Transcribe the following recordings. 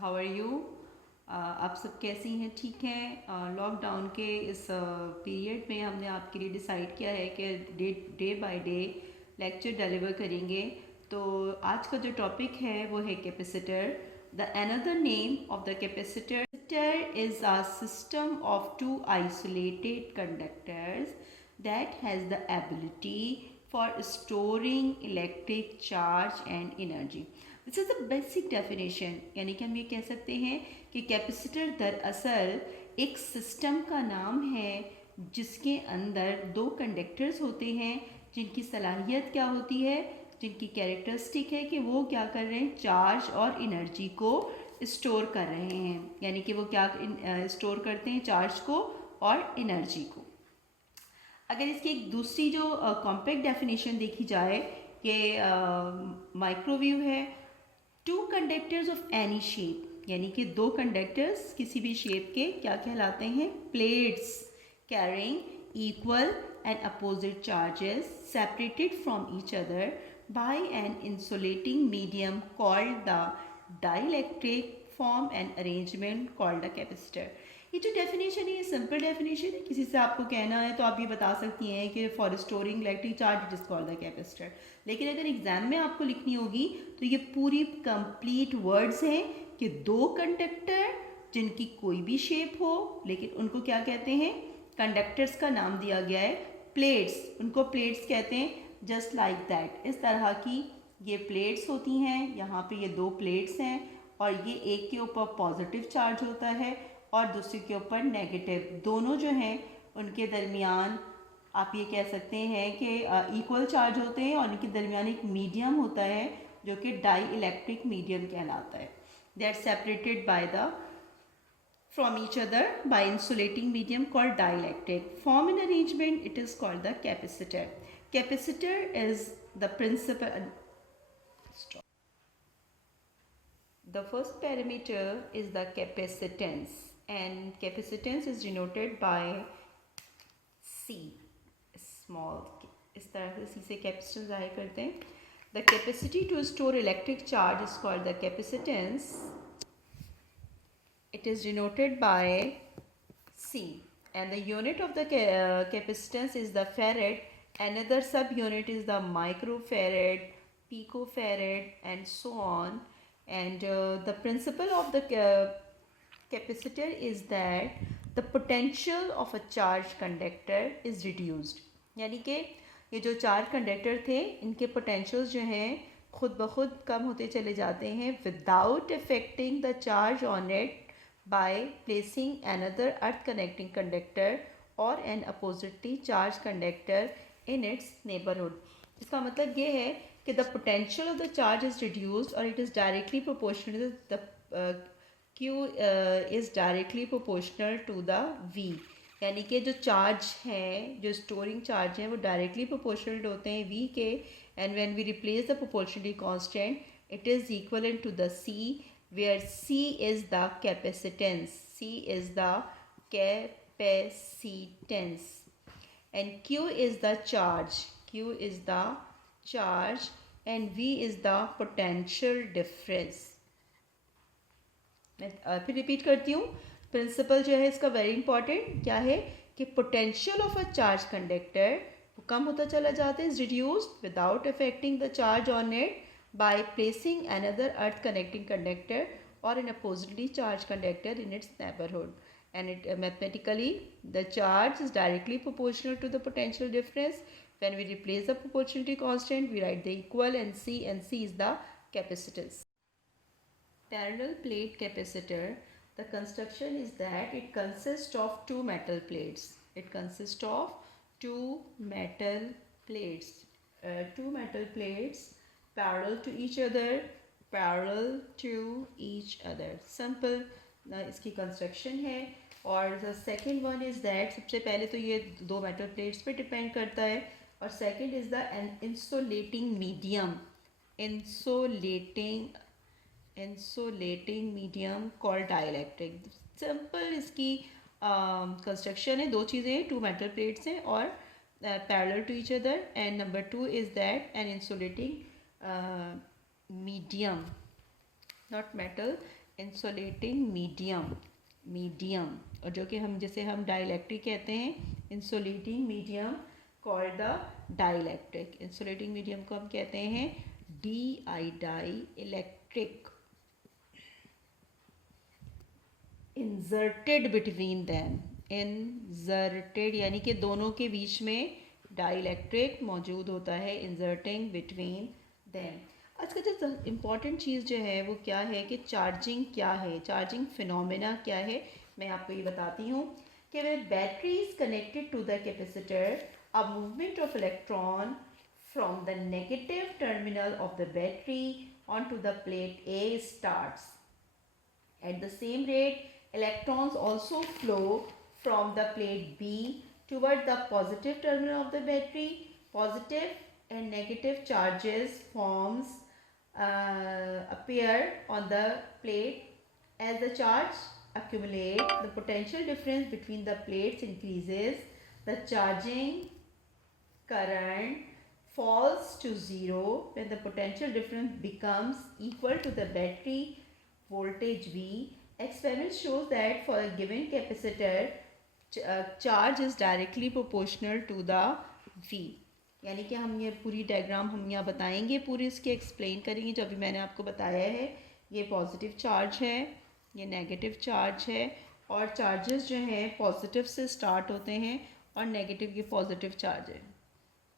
How are you. आप सब कैसी हैं? ठीक हैं? लॉकडाउन के इस पीरियड में हमने आपके लिए डिसाइड किया है कि day by day lecture deliver करेंगे। तो आज का जो टॉपिक है वो है capacitor. The another name of the capacitor is a system of two isolated conductors that has the ability for storing electric charge and energy. This is the basic definition. यानी कि हम ये कह सकते हैं कि कैपेसिटर दरअसल एक सिस्टम का नाम है जिसके अंदर दो कंडक्टर्स होते हैं जिनकी सलाहियत क्या होती है, जिनकी कैरेक्टरिस्टिक है कि वो क्या कर रहे हैं, चार्ज और एनर्जी को स्टोर कर रहे हैं। यानी कि वो क्या स्टोर करते हैं, चार्ज को और एनर्जी को। अगर इसकी एक दूसरी जो कॉम्पैक्ट डेफिनेशन देखी जाए कि माइक्रोवेव है, two conductors of any shape, यानी कि दो कंडक्टर्स किसी भी शेप के क्या कहलाते हैं, plates carrying equal and opposite charges separated from each other by an insulating medium called the dielectric form and arrangement called the capacitor. ये जो डेफिनेशन है ये सिंपल डेफिनेशन है। किसी से आपको कहना है तो आप ये बता सकती हैं कि for storing electric charge it is called the capacitor. लेकिन अगर एग्जाम में आपको लिखनी होगी तो ये पूरी कंप्लीट वर्ड्स हैं कि दो कंडक्टर जिनकी कोई भी शेप हो, लेकिन उनको क्या कहते हैं, कंडक्टर्स का नाम दिया गया है प्लेट्स। उनको प्लेट्स कहते हैं। जस्ट लाइक दैट, इस तरह की ये प्लेट्स होती हैं। यहाँ पे ये दो प्लेट्स हैं और ये एक के ऊपर पॉजिटिव चार्ज होता है और दूसरे के ऊपर नेगेटिव। दोनों जो हैं उनके दरमियान आप ये कह सकते हैं कि इक्वल चार्ज होते हैं और इनके दरमियान एक मीडियम होता है जो कि डाई इलेक्ट्रिक मीडियम कहलाता है। They are separated by the from each other by insulating medium called dielectric. Form and arrangement, it is called the capacitor. Capacitor is the principal. Stop. The first parameter is the capacitance, and capacitance is denoted by C, small, इस तरह से C से capacitance ज़ाहिर करते हैं। The capacity to store electric charge is called the capacitance. It is denoted by C, and the unit of the capacitance is the farad. Another subunit is the microfarad, picofarad, and so on. And the principle of the capacitor is that the potential of a charged conductor is reduced. यानी कि ये जो चार conductor थे इनके potentials जो हैं खुद ब खुद कम होते चले जाते हैं without affecting the charge on it by placing another earth connecting conductor or an oppositely charged conductor in its neighborhood. इसका मतलब ये है कि the potential of the charge is reduced or it is directly proportional to the Q is directly proportional to the V. यानी कि जो charge हैं, जो स्टोरिंग चार्ज हैं, वो डायरेक्टली प्रोपोर्शनल होते हैं V के, and when we replace the proportionality constant it is equivalent to the C, where C is the capacitance. C is the capacitance. And Q is the charge. Q is the charge. And V is the potential difference. मैं फिर repeat करती हूँ। Principal जो है इसका very important क्या है कि potential of a charge conductor वो कम होता चला जाता है, is reduced without affecting the charge on it by placing another earth connecting conductor or an oppositely charged conductor in its neighborhood. And it mathematically the charge is directly proportional to the potential difference. When we replace the proportionality constant we write the equal and C is the capacitance. Parallel plate capacitor, the construction is that it consists of two metal plates. It consists of two metal plates. Two metal plates parallel to each other. Simple इसकी construction है। और the second one is that, सबसे पहले तो ये दो metal plates पे depend करता है, और second is the insulating medium, insulating medium called dielectric. Simple इसकी कंस्ट्रक्शन है, दो चीज़ें हैं, टू मेटल प्लेट्स हैं और parallel to each other, and number two is that an insulating medium, not metal, insulating medium, medium, और जो कि हम जैसे हम डाइलेक्ट्रिक कहते हैं, insulating medium called the dielectric. Insulating medium को हम कहते हैं dielectric. Inserted between them, inserted यानी कि दोनों के बीच में डाइलेक्ट्रिक मौजूद होता है, इंजर्टिंग बिटवीन दैम। आज का जो इम्पॉर्टेंट चीज़ जो है वो क्या है कि चार्जिंग क्या है, चार्जिंग फिनोमेना क्या है, मैं आपको ये बताती हूँ कि when battery is connected to the capacitor, a movement of electron from the negative terminal of the battery onto the plate A starts. At the same rate, electrons also flow from the plate B toward the positive terminal of the battery. Positive and negative charges forms appear on the plate. As the charge accumulate, the potential difference between the plates increases. The charging current falls to zero when the potential difference becomes equal to the battery voltage V. Experiment shows that for a given capacitor, charge is directly proportional to the V. यानी कि हम ये पूरी diagram हम यहाँ बताएंगे, पूरी इसके एक्सप्लेन करेंगे। जो अभी मैंने आपको बताया है, ये पॉजिटिव चार्ज है, ये नेगेटिव चार्ज है, और चार्जेस जो हैं पॉजिटिव से स्टार्ट होते हैं और नेगेटिव, ये पॉजिटिव चार्ज है,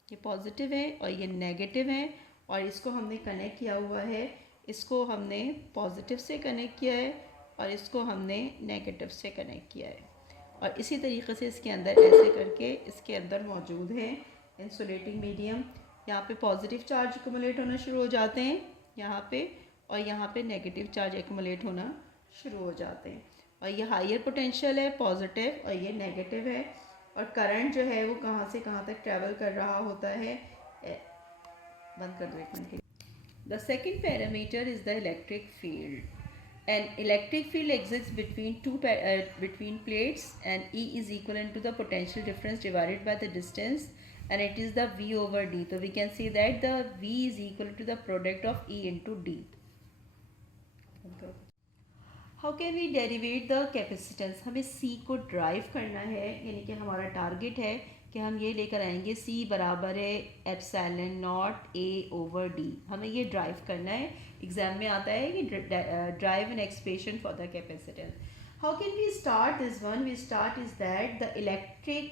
ये पॉजिटिव है और ये नेगेटिव है, और इसको हमने कनेक्ट किया हुआ है, इसको हमने पॉजिटिव से कनेक्ट किया है और इसको हमने नेगेटिव से कनेक्ट किया है, और इसी तरीके से इसके अंदर ऐसे करके इसके अंदर मौजूद है इंसुलेटिंग मीडियम। यहाँ पे पॉजिटिव चार्ज एक्यूमुलेट होना शुरू हो जाते हैं यहाँ पे, और यहाँ पे नेगेटिव चार्ज एक्यूमुलेट होना शुरू हो जाते हैं, और ये हायर पोटेंशियल है पॉजिटिव और ये नेगेटिव है, और करंट जो है वो कहाँ से कहाँ तक ट्रैवल कर रहा होता है। बंद कर दो एक मिनट के लिए। The second parameter is the electric field. An electric field exists between plates, and E is equivalent to the potential difference divided by the distance, and it is the V over D. So we can see that the V is equal to the product of E into D. How can we derivate the capacitance? हमें C को drive करना है, यानी कि हमारा target है कि हम ये लेकर आएंगे C बराबर है epsilon not A over D। हमें ये ड्राइव करना है, एग्जाम में आता है कि derive an expression for the capacitance. How can we start this one? We start is that the electric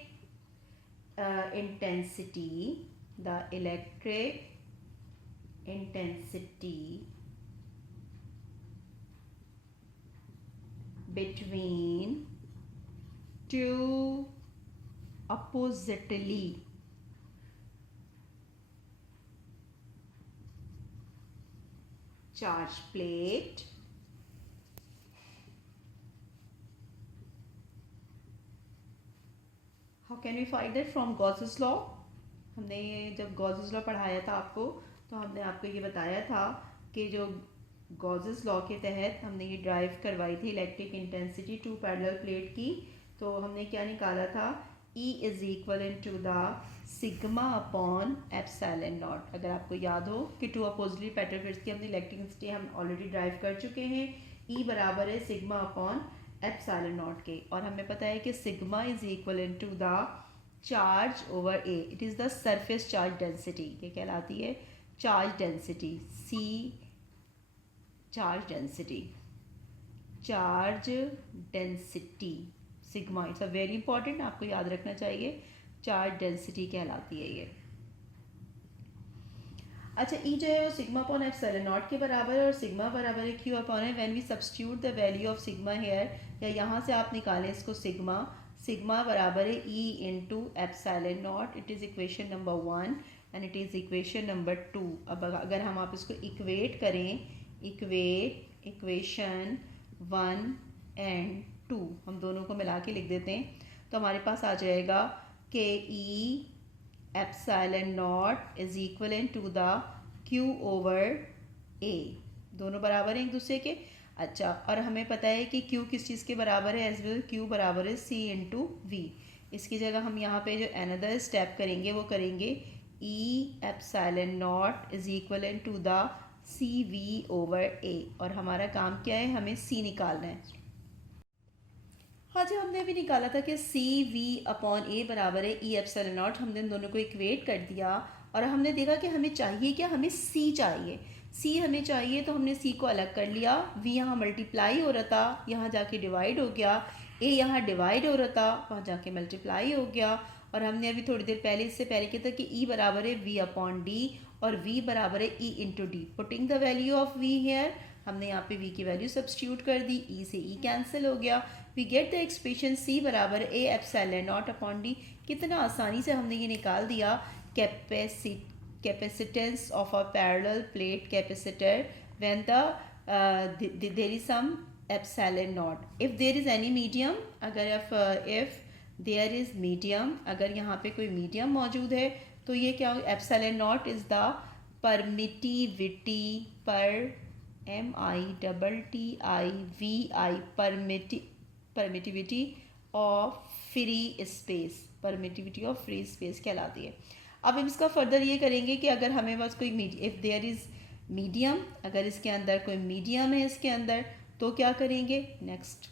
intensity between two oppositely charged plate how can we find it from Gauss's law? हमने जब Gauss's law पढ़ाया था आपको, तो हमने आपको ये बताया था कि जो गॉसेस लॉ के तहत हमने ये ड्राइव करवाई थी electric intensity two parallel plate की, तो हमने क्या निकाला था, E is equal to the sigma upon epsilon naught. अगर आपको याद हो कि टू अपोजिटली पैरेलल प्लेट्स की हमने इलेक्ट्रिक इंटेंसिटी हम ऑलरेडी ड्राइव कर चुके हैं, E बराबर है सिग्मा अपॉन एप्सिलॉन नॉट के, और हमें पता है कि sigma is equal to the charge over A, it is the surface charge density, ये कहलाती है charge density, C charge density, charge density sigma, it's a very important, आपको याद रखना चाहिए, चार्ज डेंसिटी कहलाती है ये। अच्छा, ई जो है वो सिग्मा अपॉन एप्सिलॉन नॉट के बराबर है और सिग्मा बराबर है क्यू अपॉन है। When we substitute the value of sigma here, या यहाँ से आप निकालें इसको सिग्मा, सिग्मा बराबर है E into epsilon not, it is equation number 1 and it is equation number 2। अब अगर हम आप इसको इक्वेट करें, इक्वेशन 1 एंड 2 हम दोनों को मिला के लिख देते हैं, तो हमारे पास आ जाएगा कि E epsilon not is equal to the Q over A, दोनों बराबर हैं एक दूसरे के। अच्छा, और हमें पता है कि Q किस चीज़ के बराबर है, एज वेल Q बराबर है C इंटू वी। इसकी जगह हम यहाँ पे जो अनदर स्टेप करेंगे वो करेंगे E epsilon not is equal to the CV/A, और हमारा काम क्या है, हमें C निकालना है। हाँ जी, हमने अभी निकाला था कि CV/A बराबर है E∁0। हमने इन दोनों को इक्वेट कर दिया और हमने देखा कि हमें चाहिए क्या, हमें C चाहिए। C हमें चाहिए तो हमने C को अलग कर लिया। V यहाँ मल्टीप्लाई हो रहा था, यहाँ जाके डिवाइड हो गया। A यहाँ डिवाइड हो रहा था, वहाँ जाके मल्टीप्लाई हो गया। और हमने अभी थोड़ी देर पहले, इससे पहले क्या था कि E बराबर है V/D और V बराबर है E/D। Putting the value of V here, हमने यहाँ पे V की वैल्यू सब्स्टिट्यूट कर दी, E से E कैंसिल हो गया। We get the expression C बराबर A∁0/D। कितना आसानी से हमने ये निकाल दिया। Capacitance of a parallel plate capacitor when there is some epsilon naught. If there is any medium, अगर इफ देयर इज मीडियम, अगर यहाँ पे कोई मीडियम मौजूद है तो ये क्या हो, epsilon not is the permittivity पर MITTIVI permittivity of free space, permittivity of free space कहलाती है। अब हम इसका फर्दर ये करेंगे कि अगर हमें बस कोई इफ़ देयर इज़ मीडियम, अगर इसके अंदर कोई मीडियम है इसके अंदर, तो क्या करेंगे नेक्स्ट।